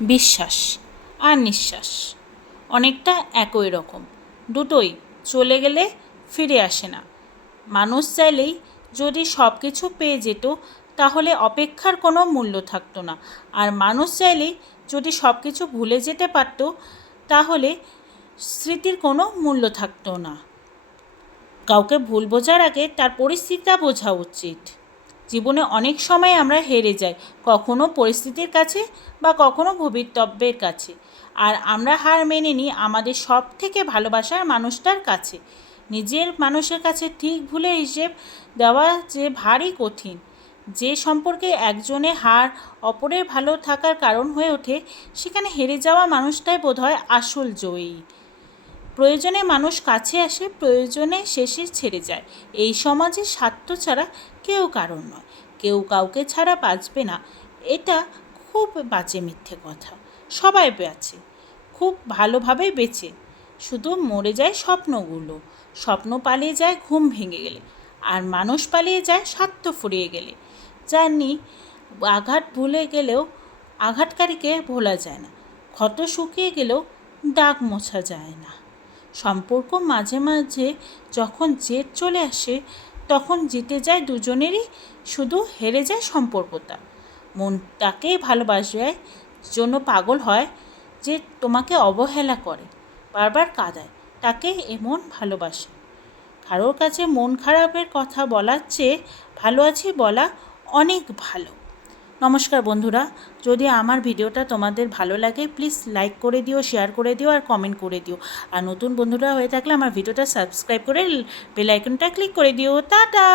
বিশ্বাস আর নিঃশ্বাস অনেকটা একই রকম, দুটোই চলে গেলে ফিরে আসে না। মানুষ চাইলেই যদি সব কিছু পেয়ে যেত তাহলে অপেক্ষার কোনো মূল্য থাকতো না, আর মানুষ চাইলেই যদি সব কিছু ভুলে যেতে পারত তাহলে স্মৃতির কোনো মূল্য থাকতো না। কাউকে ভুল বোঝার আগে তার পরিস্থিতিটা বোঝা উচিত। জীবনে অনেক সময় আমরা হেরে যাই, কখনো পরিস্থিতির কাছে বা কখনো ভবিতব্যের কাছে, আর আমরা হার মেনে নিই আমাদের সব থেকে ভালোবাসার মানুষটার কাছে। নিজের মানুষের কাছে ঠিক ভুলের হিসেব দেওয়া যে ভারী কঠিন। যে সম্পর্কে একজনের হার অপরের ভালো থাকার কারণ হয়ে ওঠে, সেখানে হেরে যাওয়া মানুষটাই বোধহয় আসল জয়ী। প্রয়োজনে মানুষ কাছে আসে, প্রয়োজনে শেষে ছেড়ে যায়। এই সমাজে স্বার্থ ছাড়া কেউ কারণ নয়, কেউ কাউকে ছাড়া বাঁচবে না। এটা খুব বাজে মিথ্যে কথা। সবাই বাঁচে, খুব ভালোভাবে বেঁচে, শুধু মরে যায় স্বপ্নগুলো। স্বপ্ন পালিয়ে যায় ঘুম ভেঙে গেলে, আর মানুষ পালিয়ে যায় স্বার্থ ফুরিয়ে গেলে। জানি আঘাত ভুলে গেলেও আঘাতকারীকে ভোলা যায় না, ক্ষত শুকিয়ে গেলেও দাগ মোছা যায় না। সম্পর্ক মাঝে মাঝে যখন জেদ চলে আসে তখন জিতে যায় দুজনেরই, শুধু হেরে যায় সম্পর্কটা। মন তাকেই ভালোবাসবে জন্য পাগল হয় যে তোমাকে অবহেলা করে, বারবার কাঁদায়, তাকে এমন ভালোবাসে। কারোর কাছে মন খারাপের কথা বলার চেয়ে ভালো আছি বলা অনেক ভালো। নমস্কার বন্ধুরা, যদি আমার ভিডিওটা তোমাদের ভালো লাগে প্লিজ লাইক করে দিও, শেয়ার করে দিও আর কমেন্ট করে দিও। আর নতুন বন্ধুরা হয়ে থাকলে আমার ভিডিওটা সাবস্ক্রাইব করে বেল আইকনটা ক্লিক করে দিও। টাটা।